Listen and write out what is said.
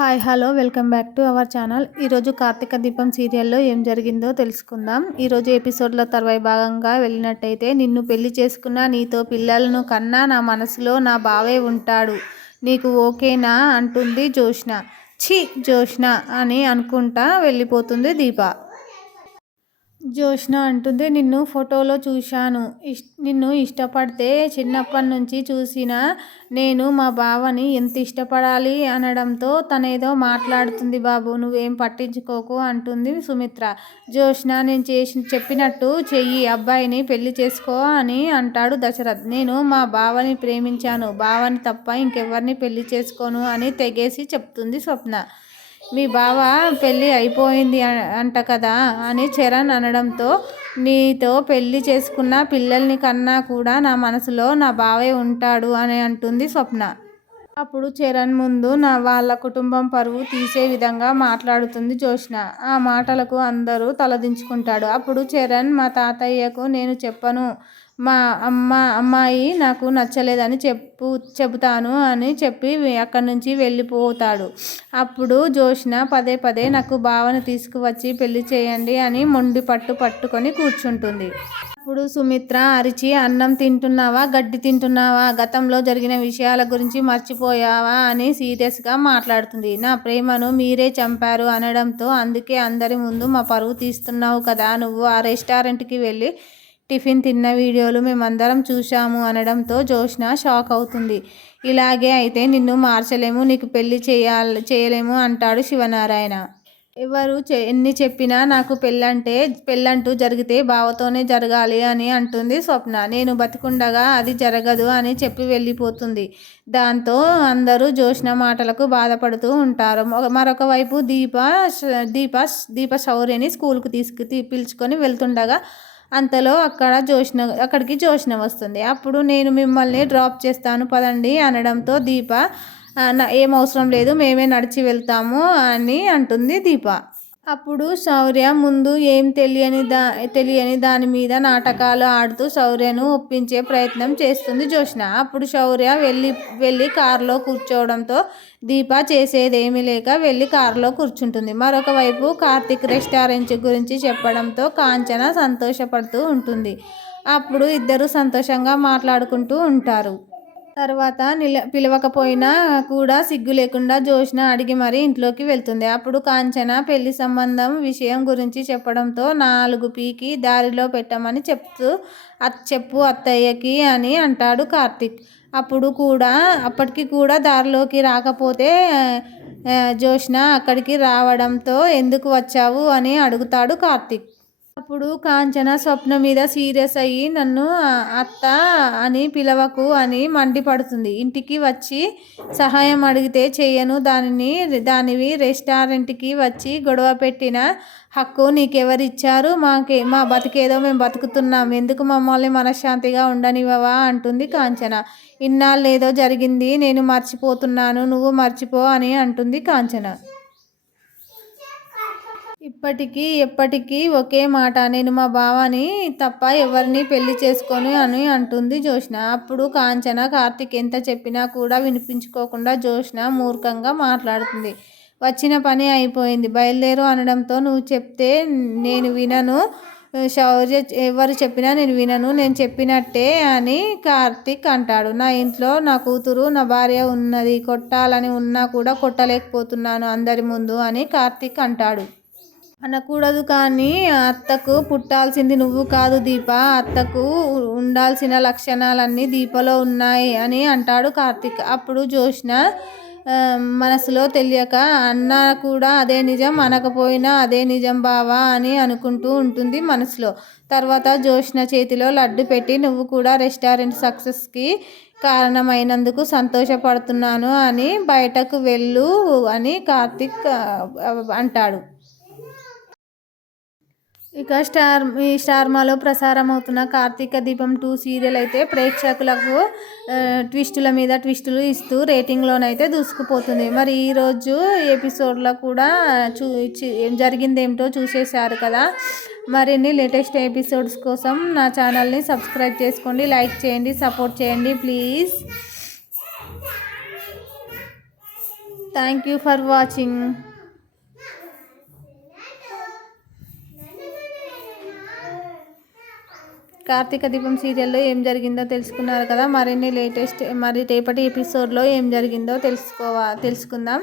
Hi hello welcome back to our channel. ఈరోజు కార్తీక దీపం సీరియల్లో ఏం జరిగిందో తెలుసుకుందాం. ఈరోజు ఎపిసోడ్లో తర్వాయి భాగంగా వెళ్ళినట్టయితే, నిన్ను పెళ్లి చేసుకున్నా, నీతో పిల్లలను కన్నా నా మనసులో నా బావే ఉంటాడు, నీకు ఓకేనా అంటుంది జోష్న. ఛీ జోష్న అని అనుకుంటా వెళ్ళిపోతుంది దీప. జోష్న అంటుంది, నిన్ను ఫోటోలో చూశాను, నిన్ను ఇష్టపడితే చిన్నప్పటి నుంచి చూసిన నేను మా బావని ఎంత ఇష్టపడాలి అనడంతో తనేదో మాట్లాడుతుంది. బాబు నువ్వేం పట్టించుకోకు అంటుంది సుమిత్ర. జోష్న, నేను చెప్పినట్టు చెయ్యి, అబ్బాయిని పెళ్లి చేసుకో అని అంటాడు దశరథ్. నేను మా బావని ప్రేమించాను, బావని తప్ప ఇంకెవరిని పెళ్లి చేసుకోను అని తెగేసి చెప్తుంది స్వప్న. మీ బావ పెళ్ళి అయిపోయింది అంట కదా అని చరణ్ అనడంతో, నీతో పెళ్ళి చేసుకున్న పిల్లల్ని కన్నా కూడా నా మనసులో నా బావే ఉంటాడు అని అంటుంది స్వప్న. అప్పుడు చరణ్ ముందు వాళ్ళ కుటుంబం పరువు తీసే విధంగా మాట్లాడుతుంది జోష్న. ఆ మాటలకు అందరూ తలదించుకుంటాడు. అప్పుడు చరణ్, మా తాతయ్యకు నేను చెప్పను, మా అమ్మాయి నాకు నచ్చలేదని చెబుతాను అని చెప్పి అక్కడి నుంచి వెళ్ళిపోతాడు. అప్పుడు జోష్న పదే పదే నాకు బావను తీసుకువచ్చి పెళ్లి చేయండి అని మొండి పట్టుకొని కూర్చుంటుంది. అప్పుడు సుమిత్ర అరిచి, అన్నం తింటున్నావా, గడ్డి తింటున్నావా, గతంలో జరిగిన విషయాల గురించి మర్చిపోయావా అని సీరియస్గా మాట్లాడుతుంది. నా ప్రేమను మీరే చంపారు అనడంతో, అందుకే అందరి ముందు మా పరువు తీస్తున్నావు కదా, నువ్వు ఆ రెస్టారెంట్కి వెళ్ళి టిఫిన్ తిన్న వీడియోలు మేమందరం చూశాము అనడంతో జోష్న షాక్ అవుతుంది. ఇలాగే అయితే నిన్ను మార్చలేము, నీకు పెళ్లి చేయలేము అంటాడు శివనారాయణ. ఎవరు ఎన్ని చెప్పినా నాకు పెళ్ళంటూ జరిగితే బావతోనే జరగాలి అని అంటుంది స్వప్న. నేను బతికుండగా అది జరగదు అని చెప్పి వెళ్ళిపోతుంది. దాంతో అందరూ జోష్న మాటలకు బాధపడుతూ ఉంటారు. మరొక వైపు దీప శౌర్యని స్కూల్కు పిలుచుకొని వెళ్తుండగా అంతలో అక్కడికి జోష్న వస్తుంది. అప్పుడు నేను మిమ్మల్ని డ్రాప్ చేస్తాను పదండి అనడంతో దీప, ఏం అవసరం లేదు, మేమే నడిచి వెళ్తాము అని అంటుంది దీప. అప్పుడు శౌర్య ముందు ఏం తెలియని దాని మీద నాటకాలు ఆడుతూ శౌర్యను ఒప్పించే ప్రయత్నం చేస్తుంది జోష్న. అప్పుడు శౌర్య వెళ్ళి కారులో కూర్చోవడంతో దీప చేసేదేమీ లేక వెళ్ళి కారులో కూర్చుంటుంది. మరొక వైపు కార్తీక్ రెస్టారెంట్ గురించి చెప్పడంతో కాంచన సంతోషపడుతూ ఉంటుంది. అప్పుడు ఇద్దరు సంతోషంగా మాట్లాడుకుంటూ ఉంటారు. తర్వాత పిలవకపోయినా కూడా సిగ్గు లేకుండా జోష్న అడిగి మరీ ఇంట్లోకి వెళ్తుంది. అప్పుడు కాంచన పెళ్లి సంబంధం విషయం గురించి చెప్పడంతో 4 పీకి దారిలో పెట్టమని చెప్పు అత్తయ్యకి అని అంటాడు కార్తీక్. అప్పటికి కూడా దారిలోకి రాకపోతే జోష్న అక్కడికి రావడంతో ఎందుకు వచ్చావు అని అడుగుతాడు కార్తీక్. అప్పుడు కాంచన స్వప్న మీద సీరియస్ అయ్యి, నన్ను అత్త అని పిలవకు అని మండిపడుతుంది. ఇంటికి వచ్చి సహాయం అడిగితే చేయను దానివి రెస్టారెంట్కి వచ్చి గొడవ పెట్టిన హక్కు నీకెవరిచ్చారు, మా బతికేదో మేము బతుకుతున్నాం, ఎందుకు మమ్మల్ని మనశ్శాంతిగా ఉండనివ్వవా అంటుంది కాంచన. ఇన్నాళ్ళేదో జరిగింది, నేను మర్చిపోతున్నాను, నువ్వు మర్చిపో అని అంటుంది కాంచన. ఎప్పటికీ ఒకే మాట, నేను మా బావని తప్ప ఎవరిని పెళ్లి చేసుకోను అని అంటుంది జోష్న. అప్పుడు కాంచన కార్తీక్ ఎంత చెప్పినా కూడా వినిపించుకోకుండా జోష్న మూర్ఖంగా మాట్లాడుతుంది. వచ్చిన పని అయిపోయింది, బయలుదేరు అనడంతో, నువ్వు చెప్తే నేను వినను, శౌర్య ఎవరు చెప్పినా నేను వినను, నేను చెప్పినట్టే అని కార్తీక్ అంటాడు. నా ఇంట్లో నా కూతురు నా భార్య ఉన్నది, కొట్టాలని ఉన్నా కూడా కొట్టలేకపోతున్నాను అందరి ముందు అని కార్తీక్ అంటాడు. అనకూడదు కానీ అత్తకు పుట్టాల్సింది నువ్వు కాదు దీప, అత్తకు ఉండాల్సిన లక్షణాలన్నీ దీపలో ఉన్నాయి అని అంటాడు కార్తీక్. అప్పుడు జోష్న మనసులో తెలియక, అన్నా కూడా అదే నిజం, అనకపోయినా అదే నిజం బావా అని అనుకుంటూ ఉంటుంది మనసులో. తర్వాత జోష్న చేతిలో లడ్డు పెట్టి, నువ్వు కూడా రెస్టారెంట్ సక్సెస్కి కారణమైనందుకు సంతోషపడుతున్నాను అని బయటకు వెళ్ళు అని కార్తీక్ అంటాడు. ఇక స్టార్మాలో ప్రసారం అవుతున్న కార్తీక దీపం 2 సీరియల్ అయితే ప్రేక్షకులకు ట్విస్టుల మీద ట్విస్టులు ఇస్తూ రేటింగ్లోనైతే దూసుకుపోతుంది. మరి ఈరోజు ఎపిసోడ్లో కూడా జరిగిందేమిటో చూసేశారు కదా. మరిన్ని లేటెస్ట్ ఎపిసోడ్స్ కోసం నా ఛానల్ని సబ్స్క్రైబ్ చేసుకోండి, లైక్ చేయండి, సపోర్ట్ చేయండి please. Thank you for watching. Karthika Deepam సీరియల్లో ఏం జరిగిందో తెలుసుకున్నారు కదా. మరి రేపటి ఎపిసోడ్లో ఏం జరిగిందో తెలుసుకుందాం.